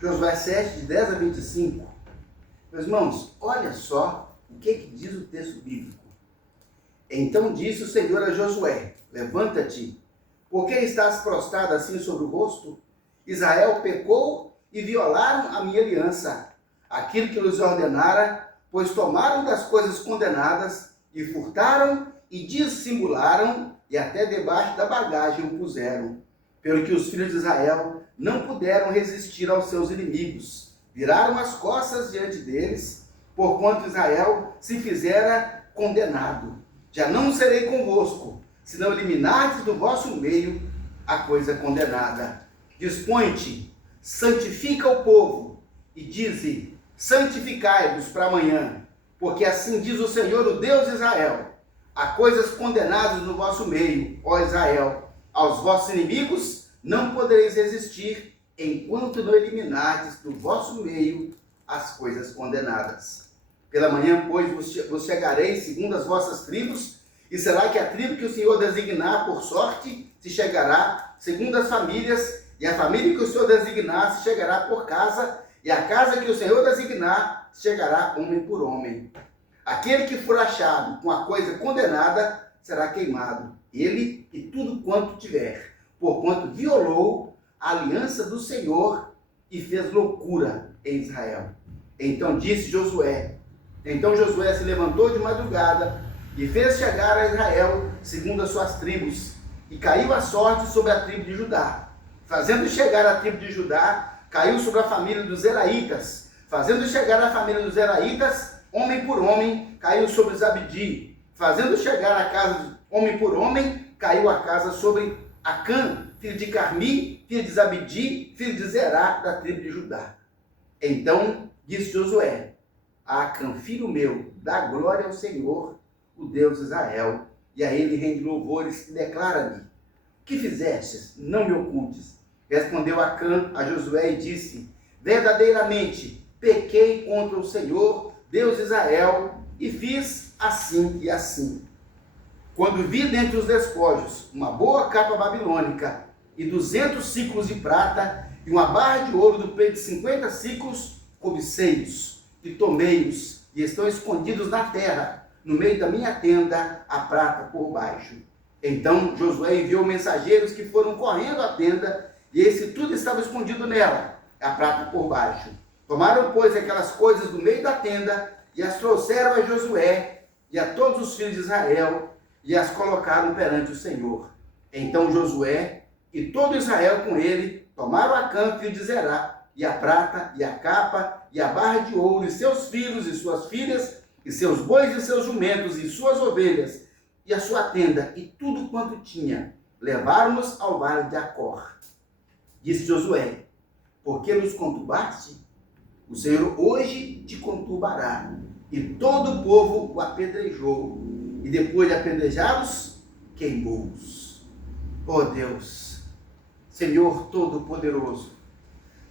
Josué 7, de 10 a 25. Meus irmãos, olha só o que diz o texto bíblico. Então disse o Senhor a Josué: levanta-te, porque estás prostrado assim sobre o rosto? Israel pecou e violaram a minha aliança, aquilo que lhes ordenara, pois tomaram das coisas condenadas e furtaram e dissimularam e até debaixo da bagagem o puseram. Pelo que os filhos de Israel não puderam resistir aos seus inimigos, viraram as costas diante deles, porquanto Israel se fizera condenado. Já não serei convosco, se não eliminardes do vosso meio a coisa condenada. Dispõe-te, santifica o povo, e dize: santificai-vos para amanhã, porque assim diz o Senhor, o Deus de Israel: há coisas condenadas no vosso meio, ó Israel. Aos vossos inimigos não podereis resistir, enquanto não eliminardes do vosso meio as coisas condenadas. Pela manhã, pois, vos chegareis segundo as vossas tribos, e será que a tribo que o Senhor designar por sorte se chegará segundo as famílias, e a família que o Senhor designar se chegará por casa, e a casa que o Senhor designar se chegará homem por homem. Aquele que for achado com a coisa condenada será queimado, ele e tudo quanto tiver, porquanto violou a aliança do Senhor e fez loucura em Israel. Então Josué se levantou de madrugada e fez chegar a Israel segundo as suas tribos, e caiu a sorte sobre a tribo de Judá. Fazendo chegar a tribo de Judá, caiu sobre a família dos Zeraitas. Fazendo chegar a família dos Zeraitas, homem por homem, caiu sobre Zabdi. Fazendo chegar a casa homem por homem, caiu a casa sobre Acã, filho de Carmi, filho de Zabdi, filho de Zerá, da tribo de Judá. Então disse Josué a Acã: filho meu, dá glória ao Senhor, o Deus de Israel, e a ele rende louvores, e declara-lhe: o que fizestes? Não me ocultes. Respondeu Acã a Josué e disse: verdadeiramente pequei contra o Senhor, Deus de Israel, e fiz assim e assim. Quando vi dentre os despojos uma boa capa babilônica e 200 ciclos de prata e uma barra de ouro do peso de 50 ciclos, cobicei-os e tomei-os, e estão escondidos na terra, no meio da minha tenda, a prata por baixo. Então Josué enviou mensageiros que foram correndo à tenda, e eis que tudo estava escondido nela, a prata por baixo. Tomaram, pois, aquelas coisas do meio da tenda e as trouxeram a Josué e a todos os filhos de Israel, e as colocaram perante o Senhor. Então Josué e todo Israel com ele tomaram Acã, filho de Zerá, e a prata, e a capa, e a barra de ouro, e seus filhos e suas filhas, e seus bois e seus jumentos, e suas ovelhas, e a sua tenda, e tudo quanto tinha, levaram-nos ao vale de Acor. Disse Josué: por que nos conturbaste? O Senhor hoje te conturbará. E todo o povo o apedrejou, e depois de apedrejá-los, queimou-os. Oh Deus, Senhor Todo-Poderoso,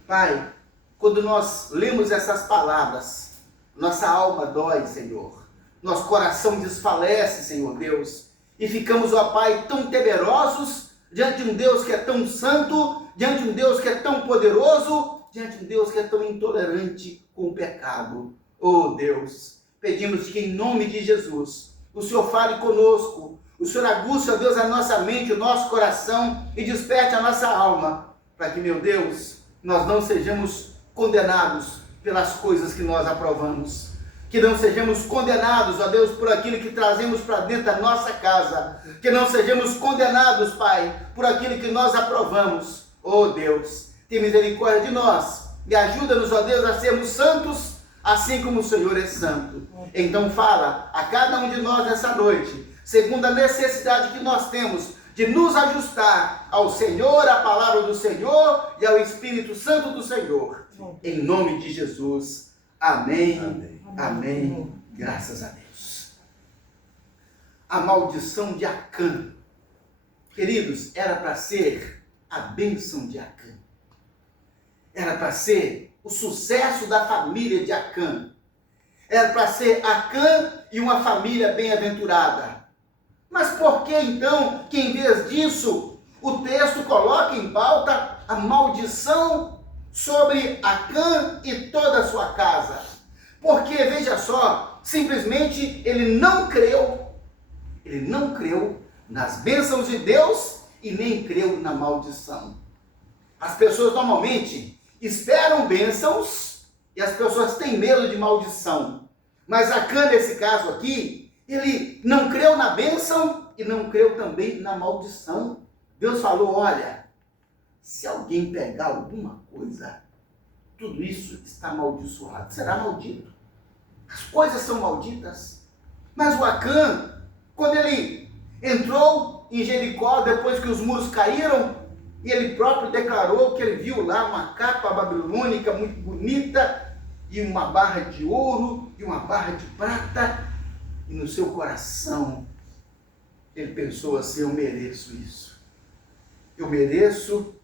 Pai, quando nós lemos essas palavras, nossa alma dói, Senhor, nosso coração desfalece, Senhor Deus, e ficamos, ó Pai, tão temerosos diante de um Deus que é tão santo, diante de um Deus que é tão poderoso, diante de um Deus que é tão intolerante com o pecado. Oh Deus, pedimos que em nome de Jesus, o Senhor fale conosco, o Senhor aguce, ó Deus, a nossa mente, o nosso coração e desperte a nossa alma, para que, meu Deus, nós não sejamos condenados pelas coisas que nós aprovamos, que não sejamos condenados, ó Deus, por aquilo que trazemos para dentro da nossa casa, que não sejamos condenados, Pai, por aquilo que nós aprovamos. Oh Deus, tem misericórdia de nós e ajuda-nos, ó Deus, a sermos santos, assim como o Senhor é santo. Então fala a cada um de nós nessa noite, segundo a necessidade que nós temos de nos ajustar ao Senhor, à palavra do Senhor e ao Espírito Santo do Senhor. Em nome de Jesus. Amém. Amém. Amém. Graças a Deus. A maldição de Acã. Queridos, era para ser a bênção de Acã. Era para ser o sucesso da família de Acã. Era para ser Acã e uma família bem-aventurada. Mas por que então que em vez disso o texto coloca em pauta a maldição sobre Acã e toda a sua casa. Porque, veja só, simplesmente ele não creu nas bênçãos de Deus e nem creu na maldição. As pessoas normalmente esperam bênçãos e as pessoas têm medo de maldição. Mas Acã, nesse caso aqui, ele não creu na bênção e não creu também na maldição. Deus falou, olha, se alguém pegar alguma coisa, tudo isso está amaldiçoado, será maldito. As coisas são malditas. Mas o Acã, quando ele entrou em Jericó, depois que os muros caíram, e ele próprio declarou que ele viu lá uma capa babilônica muito bonita, e uma barra de ouro, e uma barra de prata, e no seu coração, ele pensou assim, eu mereço isso. Eu mereço,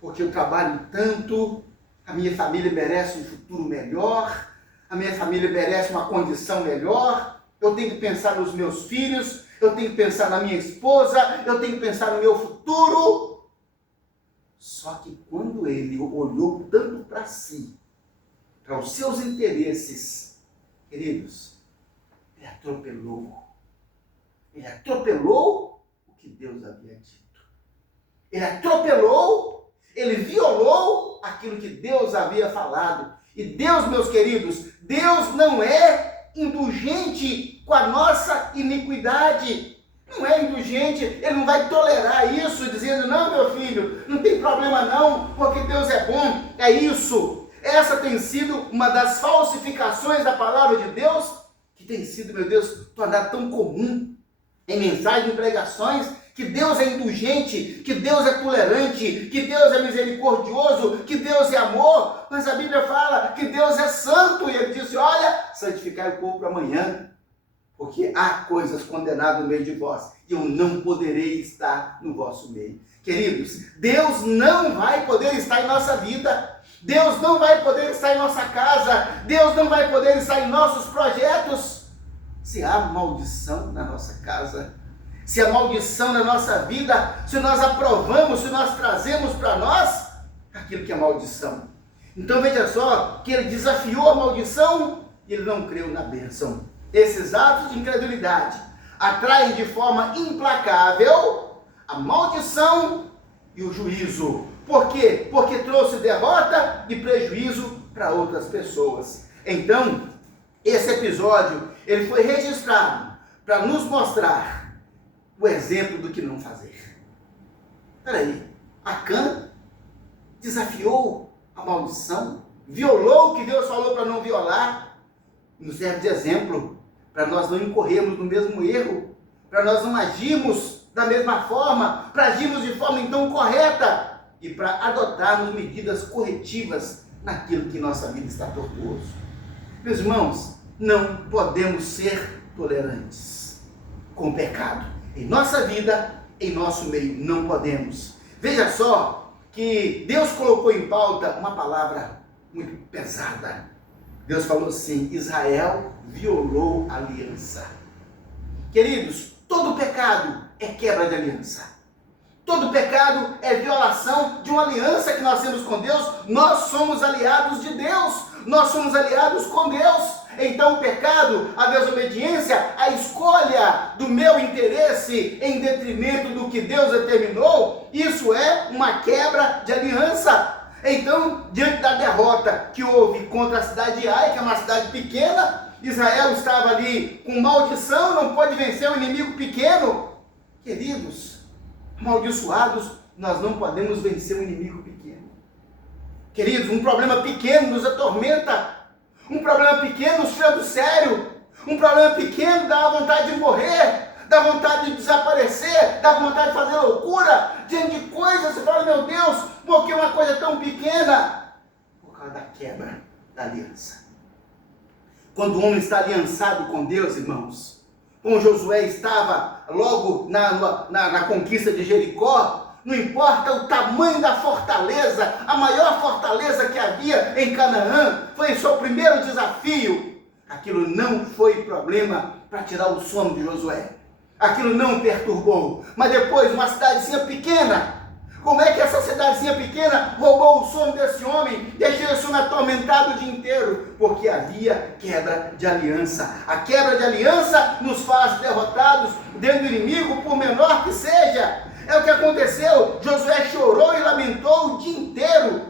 porque eu trabalho tanto, a minha família merece um futuro melhor, a minha família merece uma condição melhor, eu tenho que pensar nos meus filhos, eu tenho que pensar na minha esposa, eu tenho que pensar no meu futuro. Só que quando ele olhou tanto para si, para os seus interesses, queridos, ele atropelou. Ele atropelou o que Deus havia dito. Ele atropelou, ele violou aquilo que Deus havia falado. E Deus, meus queridos, Deus não é indulgente com a nossa iniquidade. Não é indulgente, ele não vai tolerar isso, dizendo, não, meu filho, não tem problema não, porque Deus é bom. É isso. Essa tem sido uma das falsificações da palavra de Deus, que tem sido, meu Deus, tornada tão comum em mensagens e pregações, que Deus é indulgente, que Deus é tolerante, que Deus é misericordioso, que Deus é amor. Mas a Bíblia fala que Deus é santo, e ele disse, olha, santificai o povo para amanhã, porque há coisas condenadas no meio de vós, e eu não poderei estar no vosso meio. Queridos, Deus não vai poder estar em nossa vida, Deus não vai poder estar em nossa casa, Deus não vai poder estar em nossos projetos, se há maldição na nossa casa, se há maldição na nossa vida, se nós aprovamos, se nós trazemos para nós aquilo que é maldição. Então veja só, que ele desafiou a maldição e ele não creu na bênção. Esses atos de incredulidade atraem de forma implacável a maldição e o juízo. Por quê? Porque trouxe derrota e prejuízo para outras pessoas. Então, esse episódio, ele foi registrado para nos mostrar o exemplo do que não fazer. Espera aí, Acã desafiou a maldição, violou o que Deus falou para não violar, nos serve de exemplo, para nós não incorrermos no mesmo erro, para nós não agirmos da mesma forma, para agirmos de forma então correta e para adotarmos medidas corretivas naquilo que nossa vida está tortuoso. Meus irmãos, não podemos ser tolerantes com o pecado. Em nossa vida, em nosso meio, não podemos. Veja só que Deus colocou em pauta uma palavra muito pesada. Deus falou assim, Israel violou a aliança. Queridos, todo pecado é quebra de aliança. Todo pecado é violação de uma aliança que nós temos com Deus. Nós somos aliados de Deus. Nós somos aliados com Deus. Então o pecado, a desobediência, a escolha do meu interesse em detrimento do que Deus determinou, isso é uma quebra de aliança. Então, diante da derrota que houve contra a cidade de Ai, que é uma cidade pequena, Israel estava ali com maldição, não pôde vencer um inimigo pequeno. Queridos, amaldiçoados, nós não podemos vencer um inimigo pequeno. Queridos, um problema pequeno nos atormenta. Um problema pequeno nos tira do sério. Um problema pequeno dá vontade de morrer, dá vontade de desaparecer, dá vontade de fazer loucura. Diante de coisas, você fala, meu Deus, por que uma coisa tão pequena? Por causa da quebra da aliança. Quando o homem está aliançado com Deus, irmãos, como Josué estava logo na conquista de Jericó, não importa o tamanho da fortaleza, a maior fortaleza que havia em Canaã, foi o seu primeiro desafio. Aquilo não foi problema para tirar o sono de Josué. Aquilo não perturbou. Mas depois, uma cidadezinha pequena, Como é que essa cidadezinha pequena roubou o sono desse homem, deixou esse homem atormentado o dia inteiro? Porque havia quebra de aliança. A quebra de aliança nos faz derrotados dentro do inimigo, por menor que seja. É o que aconteceu. Josué chorou e lamentou o dia inteiro,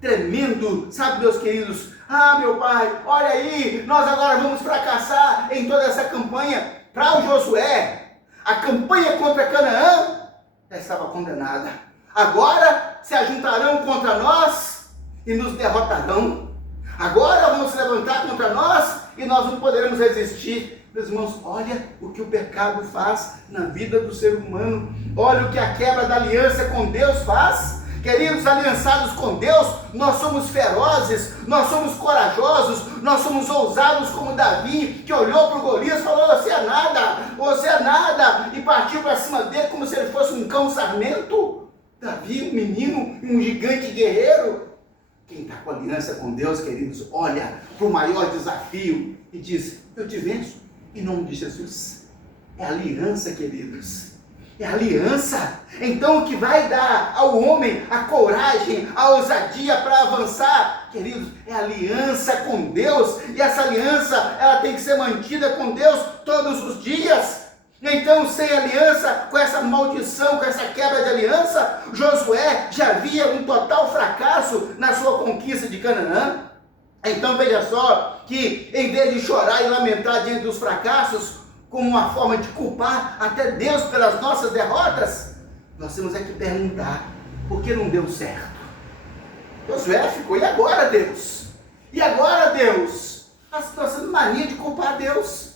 tremendo. Sabe, meus queridos, meu pai, olha aí, nós agora vamos fracassar em toda essa campanha. Para o Josué, a campanha contra Canaã já estava condenada. Agora se ajuntarão contra nós e nos derrotarão. Agora vão se levantar contra nós e nós não poderemos resistir. Meus irmãos, olha o que o pecado faz na vida do ser humano. Olha o que a quebra da aliança com Deus faz. Queridos, aliançados com Deus, nós somos ferozes, nós somos corajosos, nós somos ousados como Davi, que olhou para o Golias e falou: você é nada, e partiu para cima dele como se ele fosse um cão sarmento. Davi, um menino, um gigante guerreiro. Quem está com aliança com Deus, queridos, olha para o maior desafio e diz: eu te venço em nome de Jesus. É aliança, queridos. É aliança. Então o que vai dar ao homem a coragem, a ousadia para avançar, queridos, é aliança com Deus. E essa aliança, ela tem que ser mantida com Deus todos os dias. Então, sem aliança, com essa maldição, com essa quebra de aliança, Josué já via um total fracasso na sua conquista de Canaã. Então veja só que, em vez de chorar e lamentar diante dos fracassos, como uma forma de culpar até Deus pelas nossas derrotas, nós temos que perguntar: por que não deu certo? Josué ficou: e agora, Deus? E agora, Deus? Está sendo mania de culpar Deus.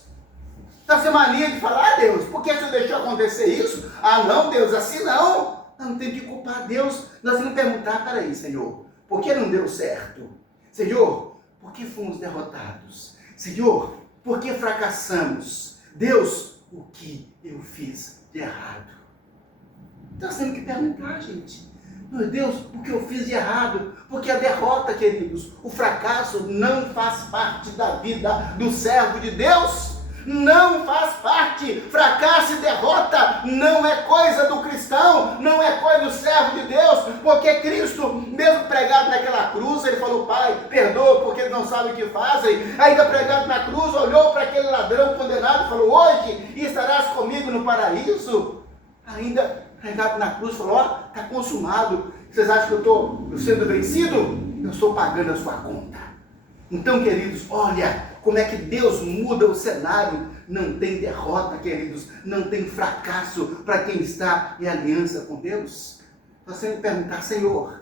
Está sendo mania de falar: Deus, por que você deixou acontecer isso? Não, Deus, assim não. Nós não temos que culpar Deus. Nós temos que perguntar: peraí, Senhor, por que não deu certo? Senhor, por que fomos derrotados? Senhor, por que fracassamos? Deus, o que eu fiz de errado? Nós temos que perguntar, gente. Meu Deus, o que eu fiz de errado? Porque a derrota, queridos, o fracasso não faz parte da vida do servo de Deus. Não faz parte. Fracasso e derrota não é coisa do cristão, não é coisa do servo de Deus, porque Cristo, mesmo pregado naquela cruz, ele falou: Pai, perdoa porque eles não sabem o que fazem. Ainda pregado na cruz, olhou para aquele ladrão condenado e falou: hoje estarás comigo no paraíso. Ainda pregado na cruz, falou: está consumado. Vocês acham que eu estou sendo vencido? Eu estou pagando a sua conta. Então, queridos, olha como é que Deus muda o cenário. Não tem derrota, queridos, não tem fracasso para quem está em aliança com Deus. Nós temos que perguntar: Senhor,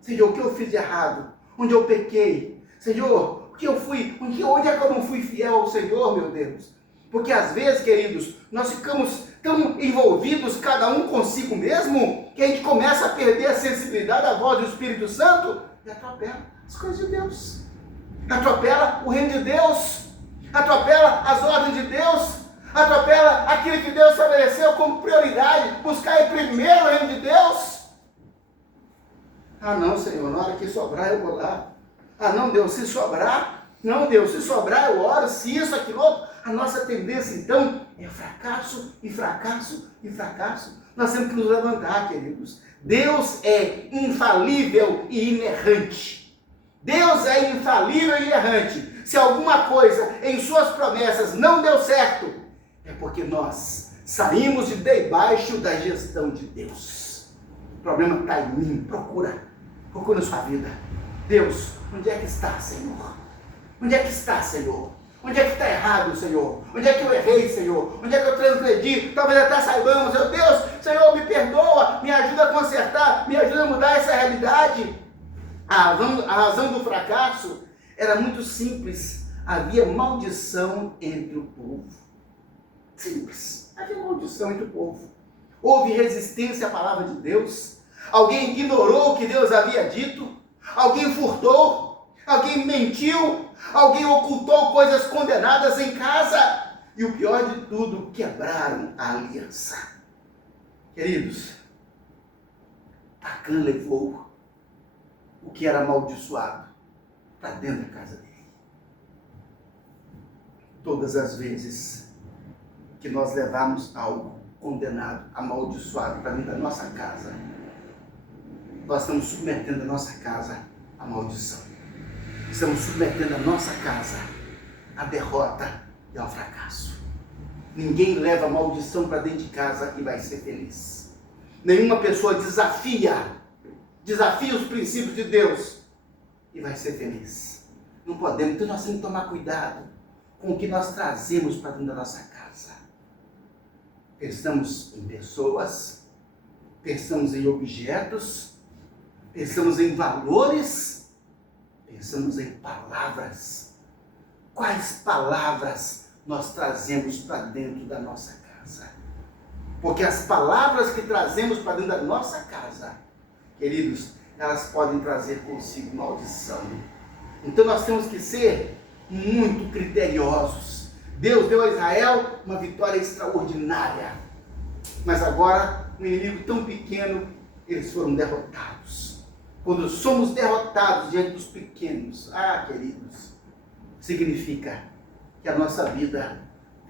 o que eu fiz de errado? Onde eu pequei? Senhor, o que eu fui? Onde é que eu não fui fiel ao Senhor, meu Deus? Porque às vezes, queridos, nós ficamos tão envolvidos, cada um consigo mesmo, que a gente começa a perder a sensibilidade da voz do Espírito Santo e atropela as coisas de Deus. Atropela o reino de Deus, atropela as ordens de Deus, atropela aquilo que Deus estabeleceu como prioridade, buscar em primeiro o reino de Deus. Não, Senhor, na hora que sobrar eu vou lá. Não, Deus, se sobrar, não, Deus, se sobrar eu oro, se isso, aquilo outro. A nossa tendência então é fracasso e fracasso e fracasso. Nós temos que nos levantar, queridos. Deus é infalível e inerrante. Deus é infalível e errante. Se alguma coisa em suas promessas não deu certo, é porque nós saímos de debaixo da gestão de Deus. O problema está em mim. Procura na sua vida. Deus, onde é que está, Senhor? Onde é que está, Senhor? Onde é que está errado, Senhor? Onde é que eu errei, Senhor? Onde é que eu transgredi? Talvez até saibamos. Meu Deus, Senhor, me perdoa, me ajuda a consertar, me ajuda a mudar essa realidade. A razão do fracasso era muito simples. Havia maldição entre o povo. Simples. Havia maldição entre o povo. Houve resistência à palavra de Deus. Alguém ignorou o que Deus havia dito. Alguém furtou. Alguém mentiu. Alguém ocultou coisas condenadas em casa. E o pior de tudo, quebraram a aliança. Queridos, Acã levou o que era amaldiçoado para dentro da casa dele. Todas as vezes que nós levarmos algo condenado, amaldiçoado para dentro da nossa casa, nós estamos submetendo a nossa casa à maldição. Estamos submetendo a nossa casa à derrota e ao fracasso. Ninguém leva maldição para dentro de casa e vai ser feliz. Nenhuma pessoa desafia os princípios de Deus e vai ser feliz. Não podemos, então nós temos que tomar cuidado com o que nós trazemos para dentro da nossa casa. Pensamos em pessoas, pensamos em objetos, pensamos em valores, pensamos em palavras. Quais palavras nós trazemos para dentro da nossa casa? Porque as palavras que trazemos para dentro da nossa casa, queridos, elas podem trazer consigo maldição. Então nós temos que ser muito criteriosos. Deus deu a Israel uma vitória extraordinária, mas agora, um inimigo tão pequeno, eles foram derrotados. Quando somos derrotados diante dos pequenos, queridos, significa que a nossa vida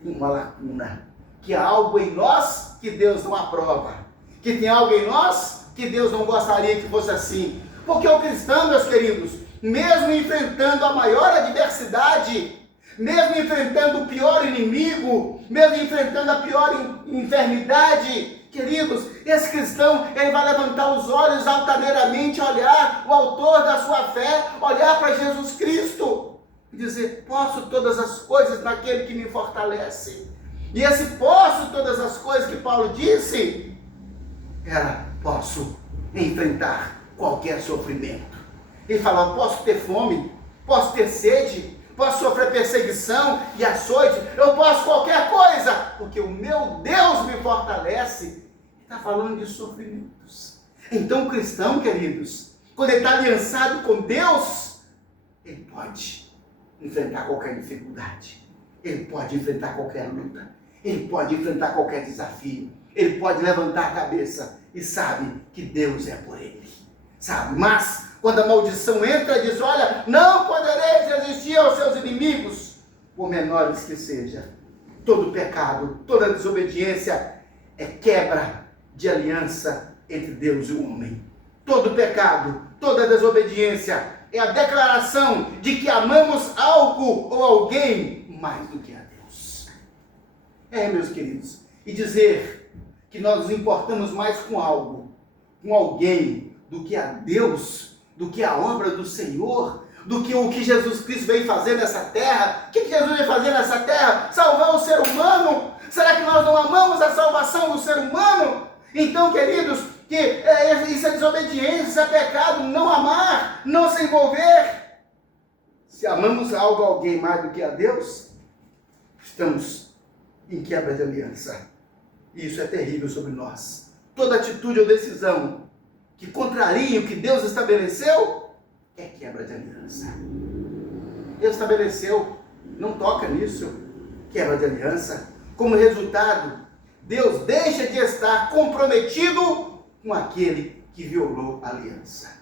tem uma lacuna, que há algo em nós que Deus não aprova, que tem algo em nós que Deus não gostaria que fosse assim. Porque o cristão, meus queridos, mesmo enfrentando a maior adversidade, mesmo enfrentando o pior inimigo, mesmo enfrentando a pior enfermidade, queridos, esse cristão, ele vai levantar os olhos altaneiramente, olhar o autor da sua fé, olhar para Jesus Cristo e dizer: posso todas as coisas naquele que me fortalece. E esse posso todas as coisas que Paulo disse, era: posso enfrentar qualquer sofrimento. Ele falava: posso ter fome, posso ter sede, posso sofrer perseguição e açoite, eu posso qualquer coisa, porque o meu Deus me fortalece. Está falando de sofrimentos. Então o cristão, queridos, quando ele está aliançado com Deus, ele pode enfrentar qualquer dificuldade, ele pode enfrentar qualquer luta, ele pode enfrentar qualquer desafio, ele pode levantar a cabeça e sabe que Deus é por ele, sabe? Mas quando a maldição entra, diz: olha, não podereis resistir aos seus inimigos, por menores que sejam. Todo pecado, toda desobediência é quebra de aliança entre Deus e o homem. Todo pecado, toda desobediência é a declaração de que amamos algo ou alguém mais do que a Deus. Meus queridos, e dizer que nós nos importamos mais com algo, com alguém, do que a Deus, do que a obra do Senhor, do que o que Jesus Cristo veio fazer nessa terra. O que Jesus veio fazer nessa terra? Salvar o ser humano. Será que nós não amamos a salvação do ser humano? Então, queridos, que isso é desobediência, isso é pecado, não amar, não se envolver. Se amamos algo, alguém mais do que a Deus, estamos em quebra de aliança. E isso é terrível sobre nós. Toda atitude ou decisão que contraria o que Deus estabeleceu é quebra de aliança. Deus estabeleceu, não toca nisso, quebra de aliança. Como resultado, Deus deixa de estar comprometido com aquele que violou a aliança.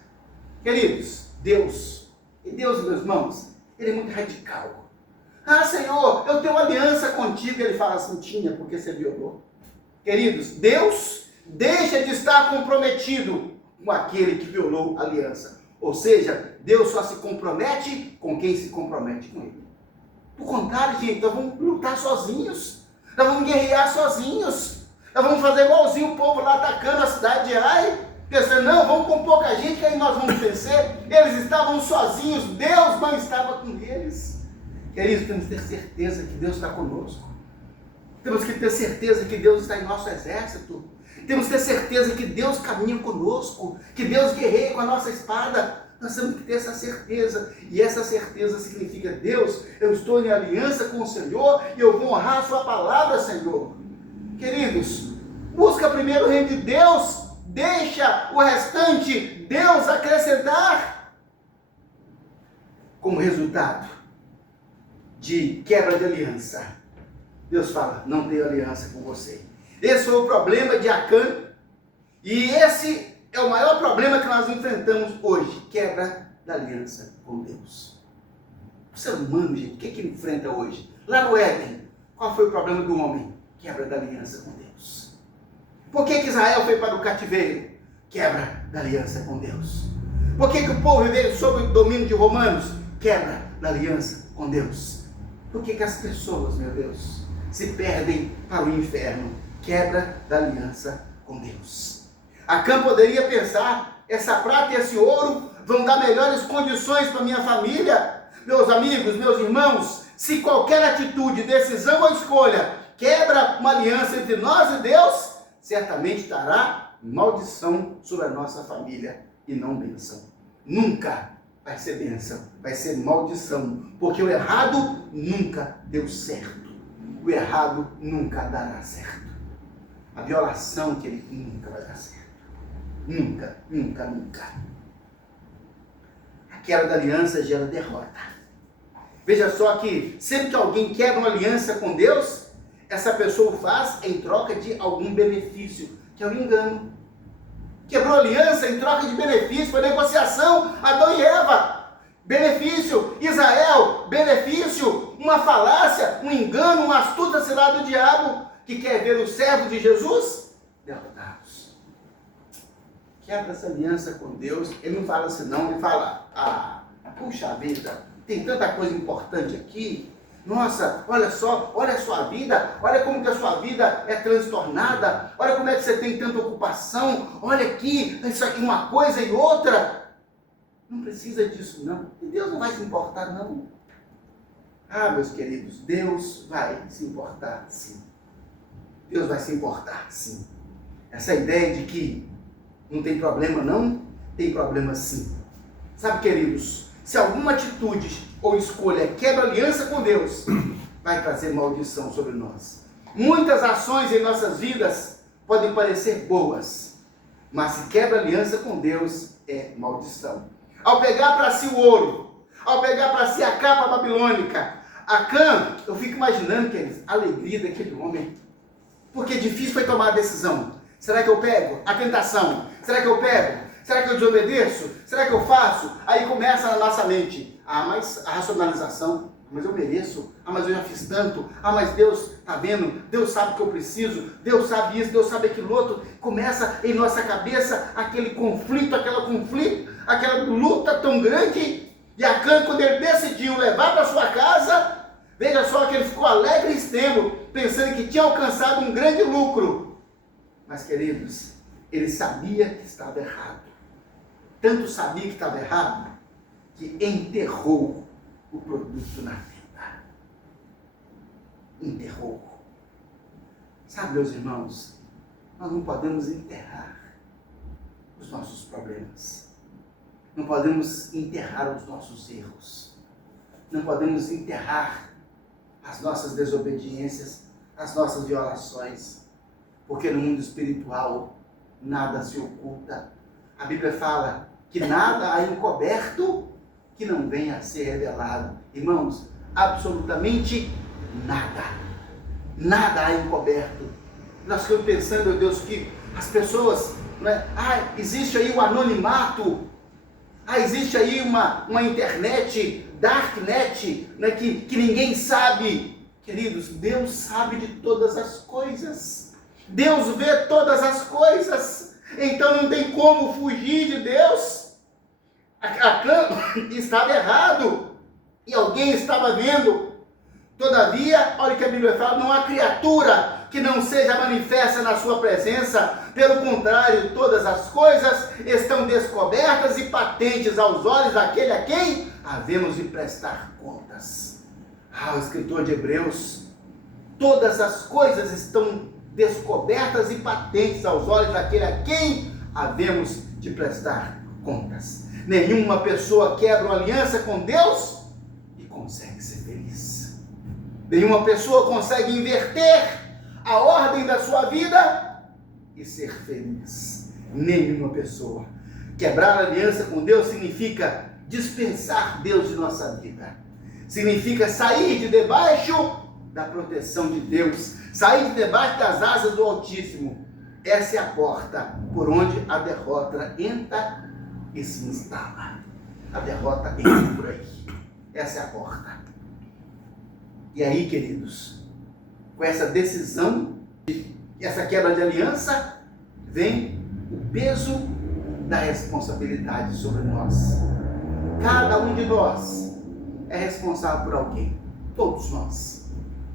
Queridos, Deus, meus irmãos, Ele é muito radical. Senhor, eu tenho aliança contigo. Ele fala assim: tinha, porque você violou. Queridos, Deus deixa de estar comprometido com aquele que violou a aliança. Ou seja, Deus só se compromete com quem se compromete com Ele. Por contrário, gente, nós vamos lutar sozinhos. Nós vamos guerrear sozinhos. Nós vamos fazer igualzinho o povo lá atacando a cidade de Ai. Pensando: não, vamos com pouca gente que aí nós vamos vencer. Eles estavam sozinhos, Deus não estava com eles. Queridos, temos que ter certeza que Deus está conosco. Temos que ter certeza que Deus está em nosso exército. Temos que ter certeza que Deus caminha conosco, que Deus guerreia com a nossa espada. Nós temos que ter essa certeza. E essa certeza significa: Deus, eu estou em aliança com o Senhor e eu vou honrar a sua palavra, Senhor. Queridos, busca primeiro o reino de Deus, deixa o restante Deus acrescentar. Como resultado de quebra de aliança, Deus fala: não tenho aliança com você. Esse foi o problema de Acã, e esse é o maior problema que nós enfrentamos hoje: quebra da aliança com Deus. O ser humano, gente, o que ele enfrenta hoje? Lá no Éden, qual foi o problema do homem? Quebra da aliança com Deus. Por que Israel foi para o cativeiro? Quebra da aliança com Deus. Por que o povo vive sob o domínio de romanos? Quebra da aliança com Deus. Por que as pessoas, meu Deus, se perdem para o inferno? Quebra da aliança com Deus. Acã poderia pensar, essa prata e esse ouro vão dar melhores condições para minha família. Meus amigos, meus irmãos, se qualquer atitude, decisão ou escolha quebra uma aliança entre nós e Deus, certamente dará maldição sobre a nossa família e não bênção. Nunca vai ser bênção, vai ser maldição, porque o errado nunca deu certo. O errado nunca dará certo. A violação, querido, nunca vai dar certo. Nunca, nunca, nunca. A quebra da aliança gera derrota. Veja só que sempre que alguém quebra uma aliança com Deus, essa pessoa o faz em troca de algum benefício, que é o engano. Quebrou a aliança em troca de benefício, foi negociação, Adão e Eva. Benefício, Israel, benefício, uma falácia, um engano, uma astuta cilada do diabo, que quer ver o servo de Jesus derrotados. Quebra essa aliança com Deus, ele não fala assim não, ele fala, puxa vida, tem tanta coisa importante aqui. Nossa, olha só, olha a sua vida, olha como que a sua vida é transtornada, olha como é que você tem tanta ocupação, olha aqui, isso aqui uma coisa e outra. Não precisa disso não, e Deus não vai se importar não. Meus queridos, Deus vai se importar sim. Deus vai se importar sim. Essa ideia de que não tem problema não, tem problema sim. Sabe, queridos, se alguma atitude ou escolha quebra aliança com Deus, vai trazer maldição sobre nós. Muitas ações em nossas vidas podem parecer boas, mas se quebra aliança com Deus, é maldição. Ao pegar para si o ouro, ao pegar para si a capa babilônica, Acã, eu fico imaginando, queridos, a alegria daquele homem, porque difícil foi tomar a decisão. Será que eu pego a tentação? Será que eu pego? Será que eu desobedeço? Será que eu faço? Aí começa na nossa mente, mas a racionalização, mas eu mereço, mas eu já fiz tanto, mas Deus está vendo, Deus sabe o que eu preciso, Deus sabe isso, Deus sabe aquilo outro. Começa em nossa cabeça aquele conflito, aquela luta tão grande. E Acã, quando ele decidiu levar para sua casa, veja só que ele ficou alegre e extremo, pensando que tinha alcançado um grande lucro. Mas, queridos, ele sabia que estava errado. Tanto sabia que estava errado, que enterrou o produto na vida. Enterrou. Sabe, meus irmãos, nós não podemos enterrar os nossos problemas. Não podemos enterrar os nossos erros. Não podemos enterrar as nossas desobediências, as nossas violações. Porque no mundo espiritual, nada se oculta. A Bíblia fala que nada há encoberto que não venha a ser revelado. Irmãos, absolutamente nada. Nada há encoberto. Nós ficamos pensando, meu Deus, que as pessoas, existe aí o anonimato, existe aí uma internet, darknet, que ninguém sabe. Queridos, Deus sabe de todas as coisas. Deus vê todas as coisas. Então não tem como fugir de Deus. Acã estava errado e alguém estava vendo. Todavia, olha o que a Bíblia fala, não há criatura que não seja manifesta na sua presença. Pelo contrário, todas as coisas estão descobertas e patentes aos olhos daquele a quem havemos de prestar contas. O escritor de Hebreus, todas as coisas estão descobertas e patentes aos olhos daquele a quem havemos de prestar contas. Nenhuma pessoa quebra uma aliança com Deus e consegue ser feliz. Nenhuma pessoa consegue inverter a ordem da sua vida e ser feliz. Nenhuma pessoa. Quebrar a aliança com Deus significa dispensar Deus de nossa vida. Significa sair de debaixo da proteção de Deus, sair de debaixo das asas do Altíssimo. Essa é a porta por onde a derrota entra e se instala. A derrota entra por aí. Essa é a porta. E aí, queridos, com essa decisão, essa quebra de aliança, vem o peso da responsabilidade sobre nós. Cada um de nós é responsável por alguém. Todos nós.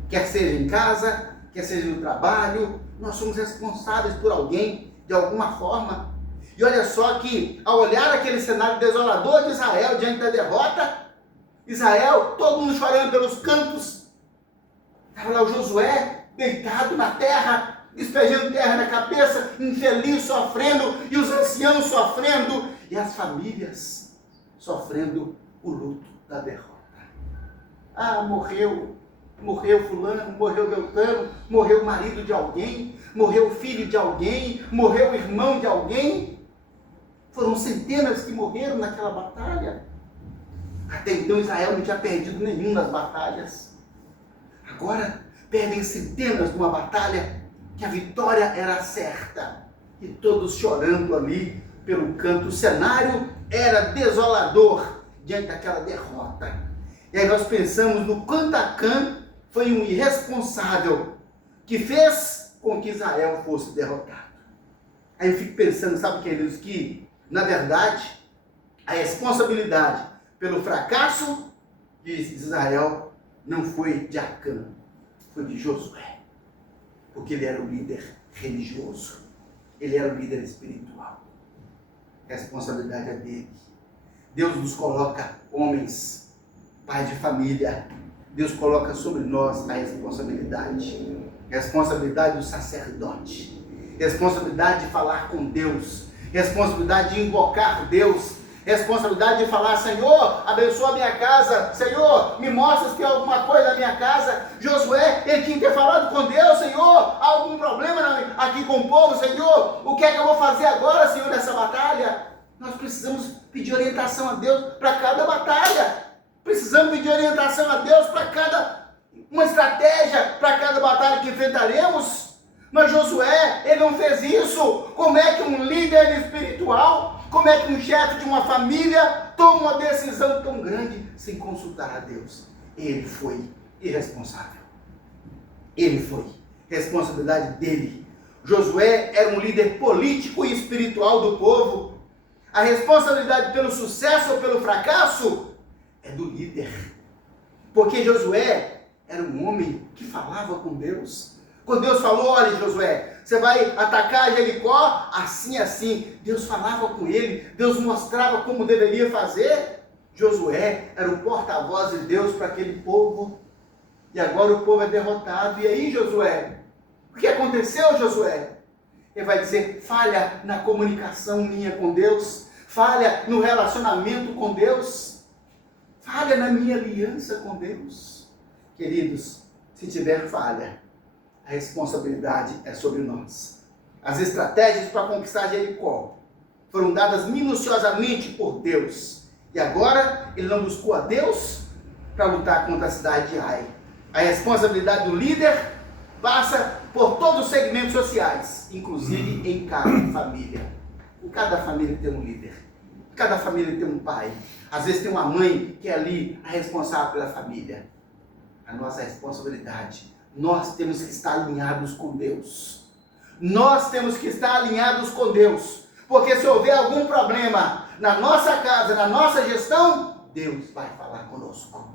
Quer seja em casa, quer seja no trabalho, nós somos responsáveis por alguém, de alguma forma. E olha só que, ao olhar aquele cenário desolador de Israel diante da derrota, Israel, todo mundo chorando pelos cantos, estava lá o Josué, deitado na terra, despejando terra na cabeça, infeliz, sofrendo, e os anciãos sofrendo, e as famílias sofrendo o luto da derrota. Ah, morreu fulano, morreu Beltrano, morreu o marido de alguém, morreu o filho de alguém, morreu o irmão de alguém. Foram centenas que morreram naquela batalha. Até então Israel não tinha perdido nenhum nas batalhas. Agora perdem centenas numa batalha que a vitória era certa. E todos chorando ali pelo canto. O cenário era desolador diante daquela derrota. E aí nós pensamos no quanto Acã foi um irresponsável que fez com que Israel fosse derrotado. Aí eu fico pensando, sabe, queridos, que na verdade a responsabilidade pelo fracasso de Israel não foi de Acã, foi de Josué. Porque ele era o líder religioso, ele era o líder espiritual. A responsabilidade é dele. Deus nos coloca homens, pais de família. Deus coloca sobre nós a responsabilidade. Responsabilidade do sacerdote. Responsabilidade de falar com Deus. Responsabilidade de invocar Deus. Responsabilidade de falar: Senhor, abençoa a minha casa. Senhor, me mostra se tem alguma coisa na minha casa. Josué, ele tinha que ter falado com Deus: Senhor, há algum problema aqui com o povo? Senhor, o que é que eu vou fazer agora, Senhor, nessa batalha? Nós precisamos pedir orientação a Deus para cada batalha. Precisamos pedir orientação a Deus para uma estratégia para cada batalha que enfrentaremos. Mas Josué, ele não fez isso. Como é que um líder espiritual, como é que um chefe de uma família toma uma decisão tão grande sem consultar a Deus? Ele foi irresponsável. Ele foi. Responsabilidade dele. Josué era um líder político e espiritual do povo. A responsabilidade pelo sucesso ou pelo fracasso é do líder. Porque Josué era um homem que falava com Deus. Quando Deus falou: olha, Josué, você vai atacar Jericó assim, assim. Deus falava com ele, Deus mostrava como deveria fazer. Josué era o porta-voz de Deus para aquele povo. E agora o povo é derrotado. E aí, Josué? O que aconteceu, Josué? Ele vai dizer: falha na comunicação minha com Deus, falha no relacionamento com Deus, falha na minha aliança com Deus. Queridos, se tiver falha, a responsabilidade é sobre nós. As estratégias para conquistar Jericó foram dadas minuciosamente por Deus. E agora ele não buscou a Deus para lutar contra a cidade de Ai. A responsabilidade do líder passa por todos os segmentos sociais, inclusive em cada família. Em cada família tem um líder. Em cada família tem um pai. Às vezes tem uma mãe que é ali a responsável pela família. A nossa responsabilidade, nós temos que estar alinhados com Deus. Nós temos que estar alinhados com Deus. Porque se houver algum problema na nossa casa, na nossa gestão, Deus vai falar conosco.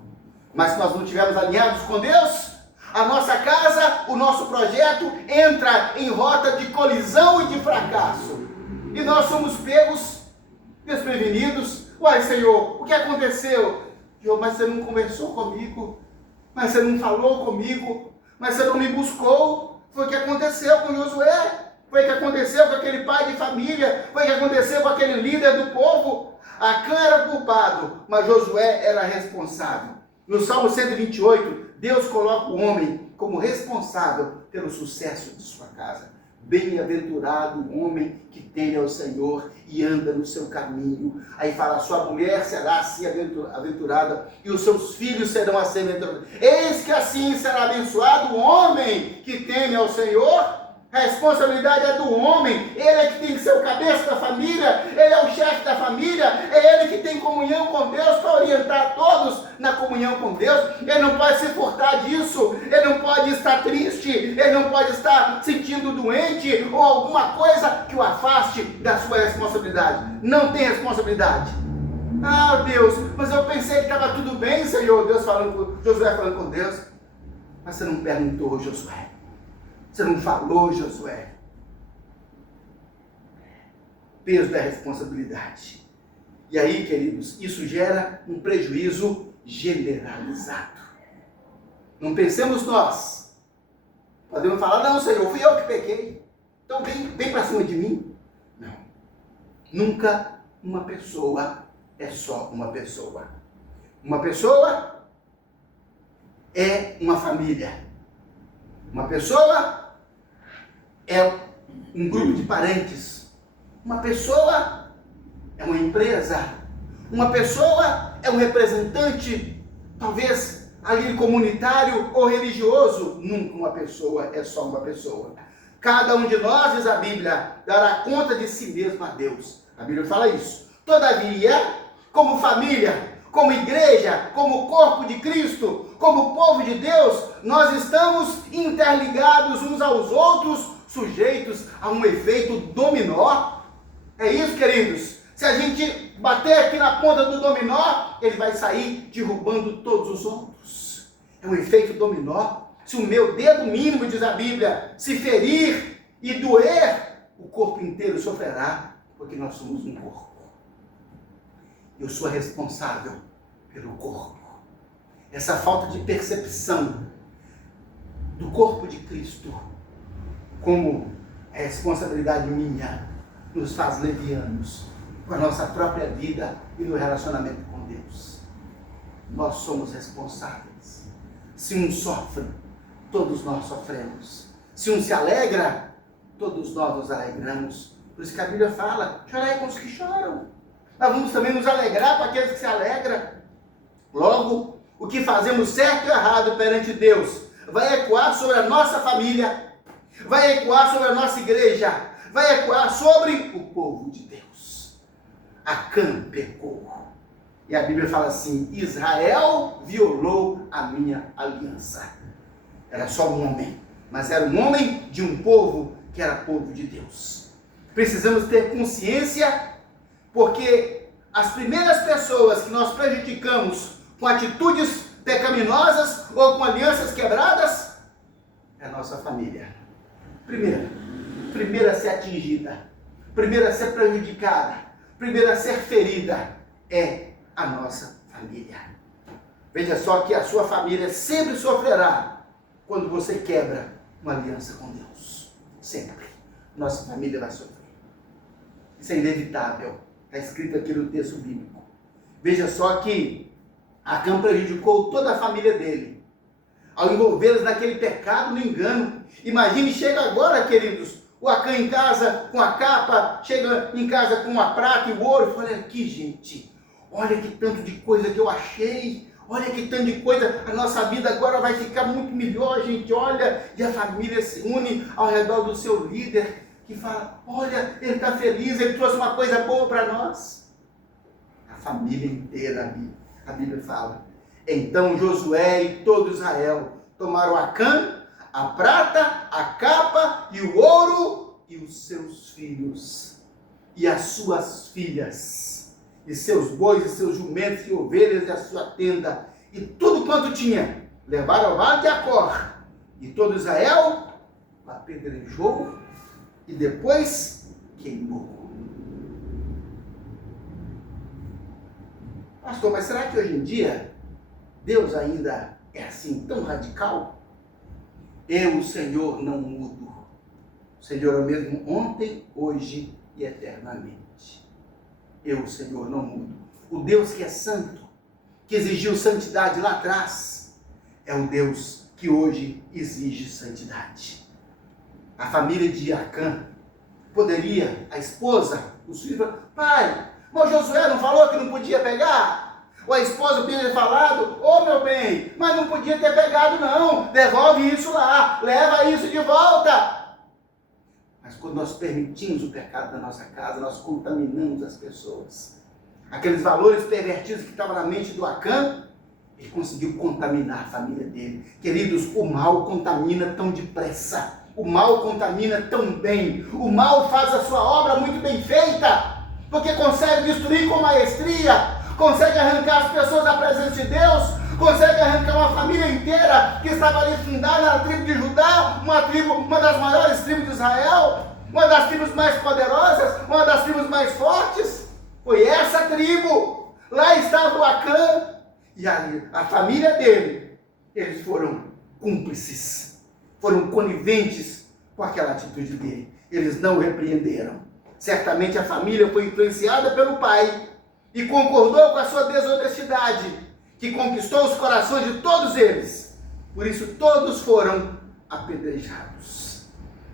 Mas se nós não estivermos alinhados com Deus, a nossa casa, o nosso projeto entra em rota de colisão e de fracasso. E nós somos pegos, desprevenidos. Uai, Senhor, o que aconteceu? Senhor, mas você não conversou comigo, mas você não falou comigo, mas você não me buscou. Foi o que aconteceu com Josué, foi o que aconteceu com aquele pai de família, foi o que aconteceu com aquele líder do povo. Acã era culpado, mas Josué era responsável. No Salmo 128, Deus coloca o homem como responsável pelo sucesso de sua casa. Bem-aventurado o homem que teme ao Senhor e anda no seu caminho. Aí fala: sua mulher será assim aventurada e os seus filhos serão assim aventurados. Eis que assim será abençoado o homem que teme ao Senhor. A responsabilidade é do homem, ele é que tem que ser o cabeça da família, ele é o chefe da família, é ele que tem comunhão com Deus para orientar todos na comunhão com Deus. Ele não pode se furtar disso, ele não pode estar triste, ele não pode estar sentindo doente ou alguma coisa que o afaste da sua responsabilidade. Não tem responsabilidade. Ah, Deus, mas eu pensei que estava tudo bem, Senhor. Josué falando com Deus. Mas você não perguntou, Josué. Você não falou, Josué. Peso da responsabilidade. E aí, queridos, isso gera um prejuízo generalizado. Não pensemos nós. Podemos falar, não, Senhor, fui eu que pequei. Então vem para cima de mim. Não. Nunca uma pessoa é só uma pessoa. Uma pessoa é uma família. Uma pessoa é um grupo de parentes. Uma pessoa é uma empresa. Uma pessoa é um representante, talvez ali comunitário ou religioso. Nunca uma pessoa é só uma pessoa. Cada um de nós, diz a Bíblia, dará conta de si mesmo a Deus. A Bíblia fala isso. Todavia, como família, como igreja, como corpo de Cristo, como povo de Deus, nós estamos interligados uns aos outros, sujeitos a um efeito dominó. É isso, queridos. Se a gente bater aqui na ponta do dominó, ele vai sair derrubando todos os outros. É um efeito dominó. Se o meu dedo mínimo, diz a Bíblia, se ferir e doer, o corpo inteiro sofrerá, porque nós somos um corpo. Eu sou responsável pelo corpo. Essa falta de percepção do corpo de Cristo como a responsabilidade minha nos faz levianos com a nossa própria vida e no relacionamento com Deus. Nós somos responsáveis. Se um sofre, todos nós sofremos. Se um se alegra, todos nós nos alegramos. Por isso que a Bíblia fala, chorai com os que choram. Nós vamos também nos alegrar com aqueles que se alegram. Logo, o que fazemos certo e errado perante Deus vai ecoar sobre a nossa família, vai ecoar sobre a nossa igreja, vai ecoar sobre o povo de Deus. Acã pecou. E a Bíblia fala assim, Israel violou a minha aliança. Era só um homem, mas era um homem de um povo que era povo de Deus. Precisamos ter consciência, porque as primeiras pessoas que nós prejudicamos com atitudes pecaminosas ou com alianças quebradas é a nossa família. Primeira a ser atingida, primeira a ser prejudicada, primeira a ser ferida é a nossa família. Veja só que a sua família sempre sofrerá quando você quebra uma aliança com Deus. Sempre. Nossa família vai sofrer. Isso é inevitável. Está escrito aqui no texto bíblico. Veja só que Acã prejudicou toda a família dele, ao envolvê-los naquele pecado, no engano. Imagine, chega agora, queridos, o Acã em casa com a capa, chega em casa com a prata e o ouro. Olha aqui, gente, olha que tanto de coisa que eu achei, olha que tanto de coisa, a nossa vida agora vai ficar muito melhor, gente, olha, e a família se une ao redor do seu líder, que fala, olha, ele está feliz, ele trouxe uma coisa boa para nós. A família inteira, a Bíblia fala. Então Josué e todo Israel tomaram Acã, a prata, a capa e o ouro e os seus filhos e as suas filhas e seus bois e seus jumentos e ovelhas e a sua tenda e tudo quanto tinha, levaram ao vale de Acor, e todo Israel apedrejou e depois queimou. Pastor, mas será que hoje em dia Deus ainda é assim, tão radical? Eu, o Senhor, não mudo. O Senhor é o mesmo ontem, hoje e eternamente. Eu, o Senhor, não mudo. O Deus que é santo, que exigiu santidade lá atrás, é o Deus que hoje exige santidade. A família de Acã poderia, a esposa, os filhos, pai, mas Josué não falou que não podia pegar? Ou a esposa podia ter falado, meu bem, mas não podia ter pegado não, devolve isso lá, leva isso de volta. quando nós permitimos o pecado na nossa casa, nós contaminamos as pessoas. Aqueles valores pervertidos que estavam na mente do Acã, ele conseguiu contaminar a família dele. Queridos, o mal contamina tão depressa. O mal contamina tão bem. O mal faz a sua obra muito bem feita, porque consegue destruir com maestria, consegue arrancar as pessoas da presença de Deus, consegue arrancar uma família inteira que estava ali fundada na tribo de Judá, uma das maiores tribos de Israel, uma das tribos mais poderosas, uma das tribos mais fortes. Foi essa tribo. Lá estava o Acã e a família dele. Eles foram cúmplices, foram coniventes com aquela atitude dele. Eles não o repreenderam. Certamente a família foi influenciada pelo pai e concordou com a sua desonestidade, que conquistou os corações de todos eles. Por isso todos foram apedrejados.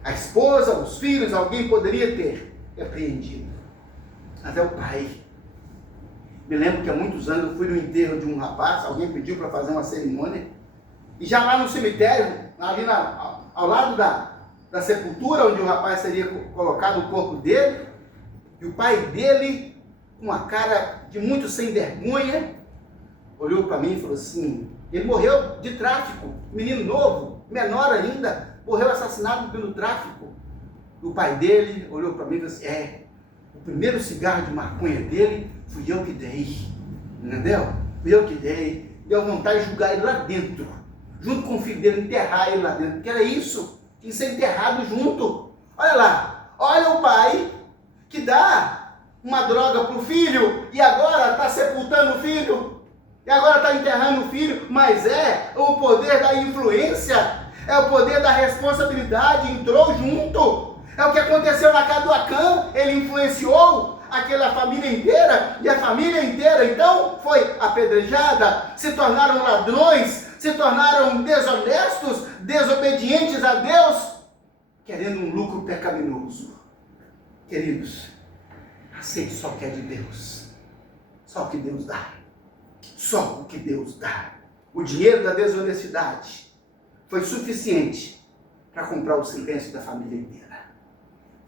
A esposa, os filhos, alguém poderia ter repreendido. Até o pai. Me lembro que há muitos anos eu fui no enterro de um rapaz, alguém pediu para fazer uma cerimônia, e já lá no cemitério, ali ao lado da sepultura, onde o rapaz seria colocado o corpo dele, e o pai dele, com uma cara de muito sem vergonha, olhou para mim e falou assim, ele morreu de tráfico, menino novo, menor ainda, morreu assassinado pelo tráfico. O pai dele olhou para mim e falou assim, o primeiro cigarro de maconha dele fui eu que dei, entendeu? Fui eu que dei, deu vontade de jogar ele lá dentro, junto com o filho dele, enterrar ele lá dentro, porque era isso, tinha que ser enterrado junto. Olha lá, olha o pai que dá uma droga para o filho e agora está sepultando o filho, e agora está enterrando o filho, mas é o poder da influência, é o poder da responsabilidade, entrou junto. É o que aconteceu na casa do Acã, ele influenciou aquela família inteira, e a família inteira então foi apedrejada, se tornaram ladrões, se tornaram desonestos, desobedientes a Deus, querendo um lucro pecaminoso. Queridos, aceite só o que é de Deus, só o que Deus dá, só o que Deus dá. O dinheiro da desonestidade foi suficiente para comprar o silêncio da família inteira.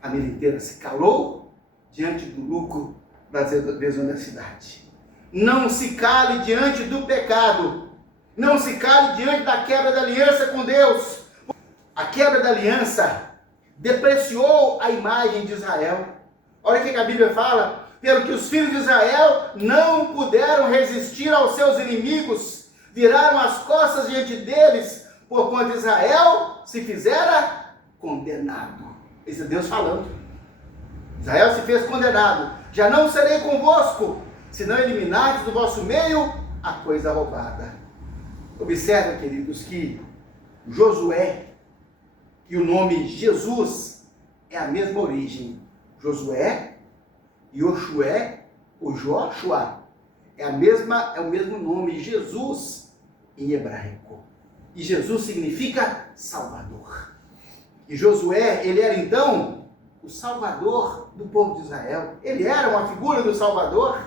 A família inteira se calou diante do lucro da desonestidade. Não se cale diante do pecado. Não se cale diante da quebra da aliança com Deus. A quebra da aliança depreciou a imagem de Israel. Olha o que a Bíblia fala. Pelo que os filhos de Israel não puderam resistir aos seus inimigos, viraram as costas diante deles, porquanto Israel se fizera condenado. Esse é Deus falando. Israel se fez condenado. Já não serei convosco, se não eliminardes do vosso meio a coisa roubada. Observa, queridos, que Josué e o nome Jesus é a mesma origem. Josué, Yoshua, o Joshua, é o mesmo nome, Jesus, em hebraico. E Jesus significa Salvador. E Josué, ele era então o Salvador do povo de Israel. Ele era uma figura do Salvador.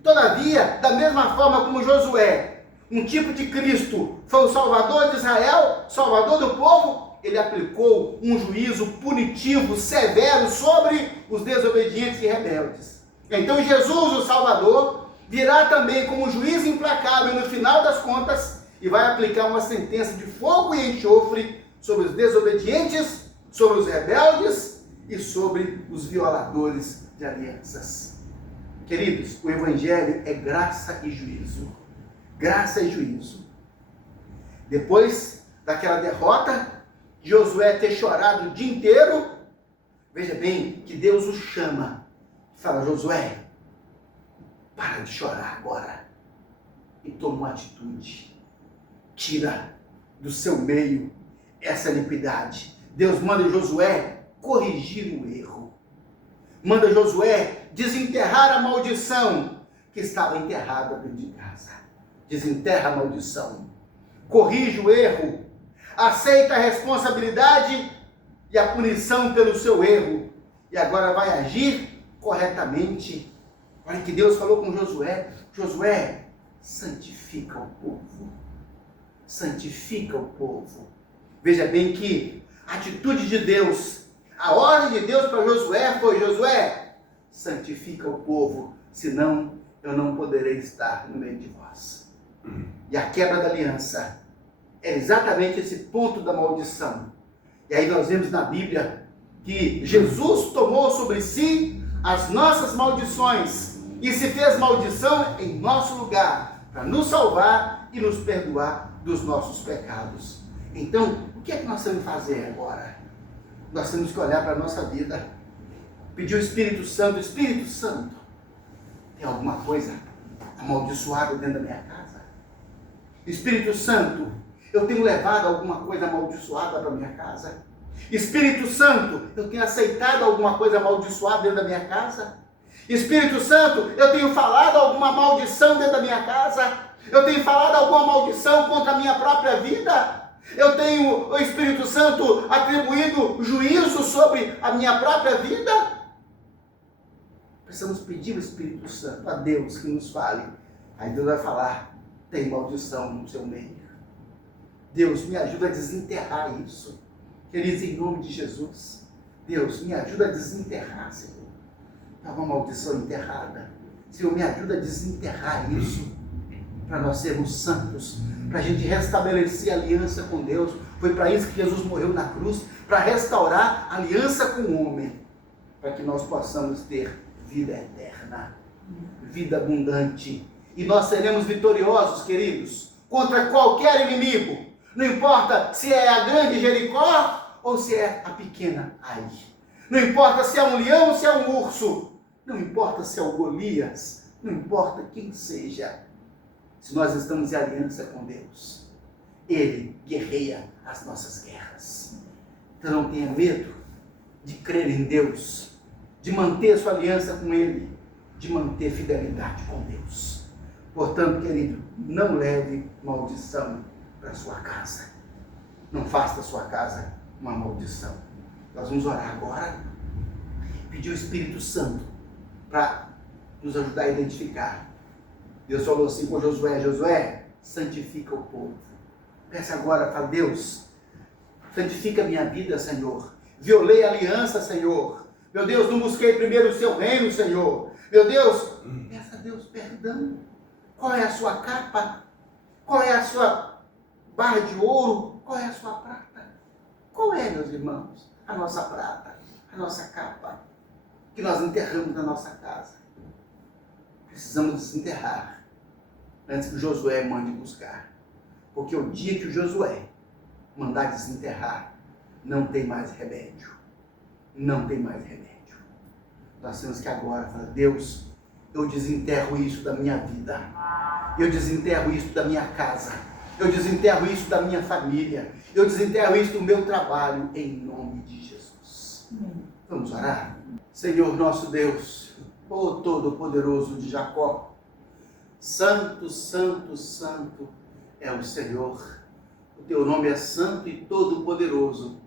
Todavia, da mesma forma como Josué, um tipo de Cristo, foi o Salvador de Israel, Salvador do povo, ele aplicou um juízo punitivo, severo sobre os desobedientes e rebeldes. Então Jesus, o Salvador, virá também como juiz implacável no final das contas e vai aplicar uma sentença de fogo e enxofre sobre os desobedientes, sobre os rebeldes e sobre os violadores de alianças. Queridos, o Evangelho é graça e juízo. Graça e juízo. Depois daquela derrota, Josué ter chorado o dia inteiro, veja bem que Deus o chama. Fala, Josué, para de chorar agora e toma uma atitude. Tira do seu meio essa iniquidade. Deus manda Josué corrigir o erro. Manda Josué desenterrar a maldição que estava enterrada dentro de casa. Desenterra a maldição. Corrige o erro. Aceita a responsabilidade e a punição pelo seu erro. E agora vai agir corretamente. Olha que Deus falou com Josué. Josué, santifica o povo. Santifica o povo. Veja bem que a atitude de Deus, A ordem de Deus para Josué foi: Josué, santifica o povo, senão eu não poderei estar no meio de vós. E a quebra da aliança é exatamente esse ponto da maldição. E aí nós vemos na Bíblia que Jesus tomou sobre si as nossas maldições e se fez maldição em nosso lugar, para nos salvar e nos perdoar dos nossos pecados. Então, o que é que nós temos que fazer agora? Nós temos que olhar para a nossa vida, pedir o Espírito Santo: Espírito Santo, tem alguma coisa amaldiçoada dentro da minha casa? Espírito Santo, eu tenho levado alguma coisa amaldiçoada para minha casa? Espírito Santo, eu tenho aceitado alguma coisa amaldiçoada dentro da minha casa? Espírito Santo, eu tenho falado alguma maldição dentro da minha casa? Eu tenho falado alguma maldição contra a minha própria vida? Eu tenho, o Espírito Santo, atribuído juízo sobre a minha própria vida? Precisamos pedir ao Espírito Santo, a Deus, que nos fale. Aí Deus vai falar: tem maldição no seu meio. Deus, me ajuda a desenterrar isso. Queridos, em nome de Jesus, Deus, me ajuda a desenterrar, Senhor. Está uma maldição enterrada. Senhor, me ajuda a desenterrar isso, para nós sermos santos, para a gente restabelecer a aliança com Deus. Foi para isso que Jesus morreu na cruz, para restaurar a aliança com o homem, para que nós possamos ter vida eterna, vida abundante. E nós seremos vitoriosos, queridos, contra qualquer inimigo. Não importa se é a grande Jericó ou se é a pequena Ai. Não importa se é um leão ou se é um urso. Não importa se é o Golias. Não importa quem seja. Se nós estamos em aliança com Deus, Ele guerreia as nossas guerras. Então não tenha medo de crer em Deus, de manter sua aliança com Ele, de manter fidelidade com Deus. Portanto, querido, não leve maldição para a sua casa. Não faça da sua casa uma maldição. Nós vamos orar agora, pedir o Espírito Santo para nos ajudar a identificar. Deus falou assim com Josué: Josué, santifica o povo. Peça agora para Deus: santifica a minha vida, Senhor. Violei a aliança, Senhor. Meu Deus, não busquei primeiro o seu reino, Senhor. Meu Deus, peça a Deus perdão. Qual é a sua capa? Qual é a sua barra de ouro? Qual é a sua prata? Qual é, meus irmãos, a nossa prata, a nossa capa, que nós enterramos na nossa casa? Precisamos desenterrar antes que o Josué mande buscar. Porque o dia que o Josué mandar desenterrar, não tem mais remédio. Não tem mais remédio. Nós temos que agora falar: Deus, eu desenterro isso da minha vida. Eu desenterro isso da minha casa. Eu desenterro isso da minha família. Eu desenterro isso do meu trabalho, em nome de Jesus. Vamos orar? Senhor nosso Deus, ó Todo-Poderoso de Jacó, Santo, Santo, Santo é o Senhor. O teu nome é santo e todo-poderoso.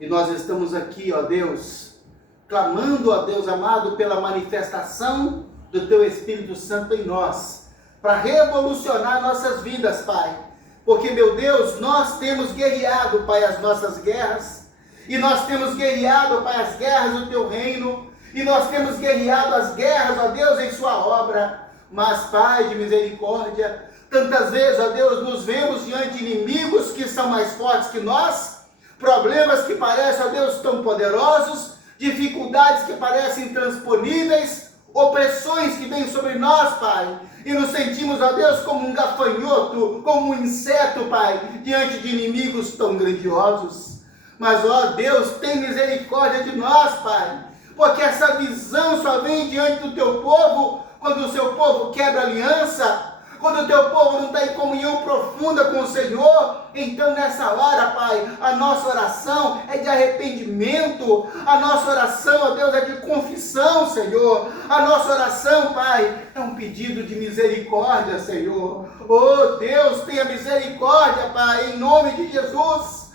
E nós estamos aqui, ó Deus, clamando, ó Deus amado, pela manifestação do teu Espírito Santo em nós, para revolucionar nossas vidas, Pai. Porque, meu Deus, nós temos guerreado, Pai, as nossas guerras, e nós temos guerreado, Pai, as guerras do teu reino, e nós temos guerreado as guerras, ó Deus, em sua obra. Mas, Pai de misericórdia, tantas vezes, ó Deus, nos vemos diante de inimigos que são mais fortes que nós, problemas que parecem, ó Deus, tão poderosos, dificuldades que parecem intransponíveis, opressões que vêm sobre nós, Pai, e nos sentimos, ó Deus, como um gafanhoto, como um inseto, Pai, diante de inimigos tão grandiosos. Mas, ó Deus, tem misericórdia de nós, Pai, porque essa visão só vem diante do teu povo quando o seu povo quebra aliança, quando o teu povo não está em comunhão profunda com o Senhor. Então nessa hora, Pai, a nossa oração é de arrependimento, a nossa oração, ó Deus, é de confissão, Senhor. A nossa oração, Pai, é um pedido de misericórdia, Senhor. Oh Deus, tenha misericórdia, Pai, em nome de Jesus.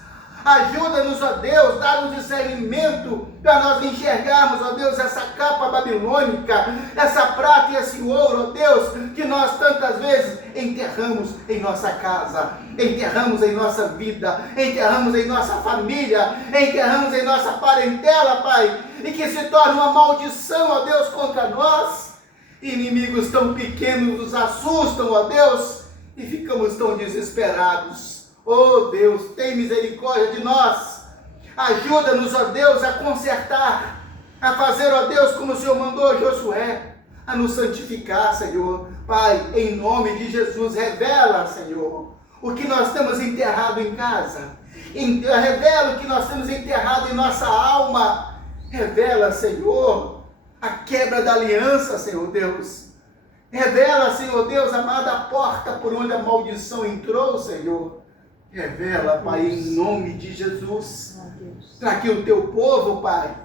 Ajuda-nos, ó Deus, dá-nos discernimento para nós enxergarmos, ó Deus, essa capa babilônica, essa prata e esse ouro, ó Deus, que nós tantas vezes enterramos em nossa casa, enterramos em nossa vida, enterramos em nossa família, enterramos em nossa parentela, Pai, e que se torna uma maldição, ó Deus, contra nós. Inimigos tão pequenos nos assustam, ó Deus, e ficamos tão desesperados. Oh Deus, tem misericórdia de nós. Ajuda-nos, ó Deus, a consertar, a fazer, ó Deus, como o Senhor mandou Josué, a nos santificar, Senhor. Pai, em nome de Jesus, revela, Senhor, o que nós temos enterrado em casa. Revela o que nós temos enterrado em nossa alma. Revela, Senhor, a quebra da aliança, Senhor Deus. Revela, Senhor Deus, amada, a porta por onde a maldição entrou, Senhor. Revela, Pai, em nome de Jesus, para que o teu povo, Pai,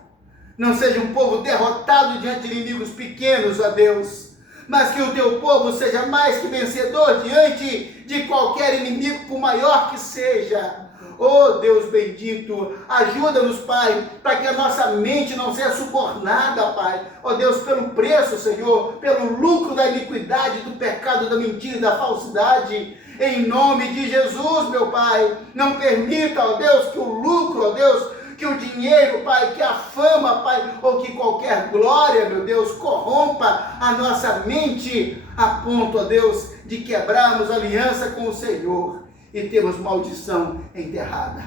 não seja um povo derrotado diante de inimigos pequenos, ó Deus, mas que o teu povo seja mais que vencedor diante de qualquer inimigo, por maior que seja. Oh Deus bendito, ajuda-nos, Pai, para que a nossa mente não seja subornada, Pai, ó Deus, pelo preço, Senhor, pelo lucro da iniquidade, do pecado, da mentira e da falsidade. Em nome de Jesus, meu Pai, não permita, ó Deus, que o lucro, ó Deus, que o dinheiro, Pai, que a fama, Pai, ou que qualquer glória, meu Deus, corrompa a nossa mente, a ponto, ó Deus, de quebrarmos aliança com o Senhor e termos maldição enterrada.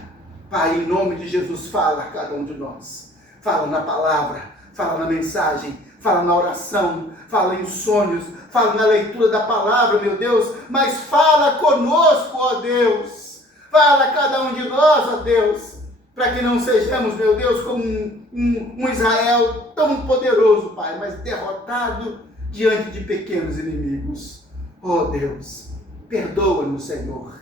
Pai, em nome de Jesus, fala a cada um de nós. Fala na palavra, fala na mensagem, fala na oração, fala em sonhos, fala na leitura da palavra, meu Deus, mas fala conosco, ó Deus. Fala a cada um de nós, ó Deus, para que não sejamos, meu Deus, como um Israel tão poderoso, Pai, mas derrotado diante de pequenos inimigos. Ó Deus, perdoa-nos, Senhor.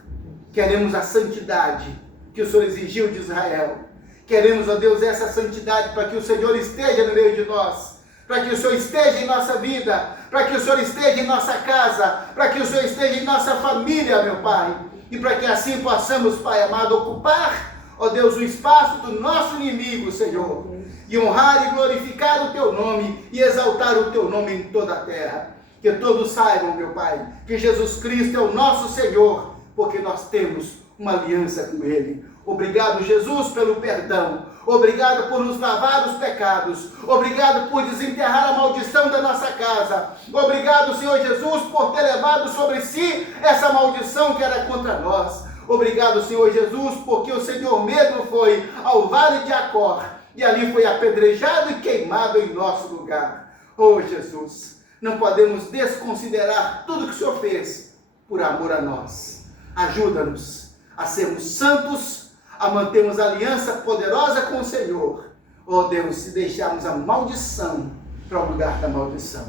Queremos a santidade que o Senhor exigiu de Israel. Queremos, ó Deus, essa santidade para que o Senhor esteja no meio de nós, para que o Senhor esteja em nossa vida, para que o Senhor esteja em nossa casa, para que o Senhor esteja em nossa família, meu Pai, e para que assim possamos, Pai amado, ocupar, ó Deus, o espaço do nosso inimigo, Senhor, e honrar e glorificar o Teu nome, e exaltar o Teu nome em toda a terra. Que todos saibam, meu Pai, que Jesus Cristo é o nosso Senhor, porque nós temos uma aliança com Ele. Obrigado, Jesus, pelo perdão. Obrigado por nos lavar dos pecados. Obrigado por desenterrar a maldição da nossa casa. Obrigado, Senhor Jesus, por ter levado sobre si essa maldição que era contra nós. Obrigado, Senhor Jesus, porque o Senhor mesmo foi ao vale de Acor e ali foi apedrejado e queimado em nosso lugar. Oh, Jesus, não podemos desconsiderar tudo que o Senhor fez por amor a nós. Ajuda-nos a sermos santos, a mantermos aliança poderosa com o Senhor. Oh Deus, se deixarmos a maldição para o lugar da maldição.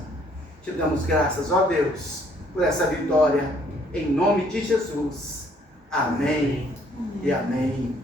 Te damos graças, ó Deus, por essa vitória, em nome de Jesus. Amém e amém.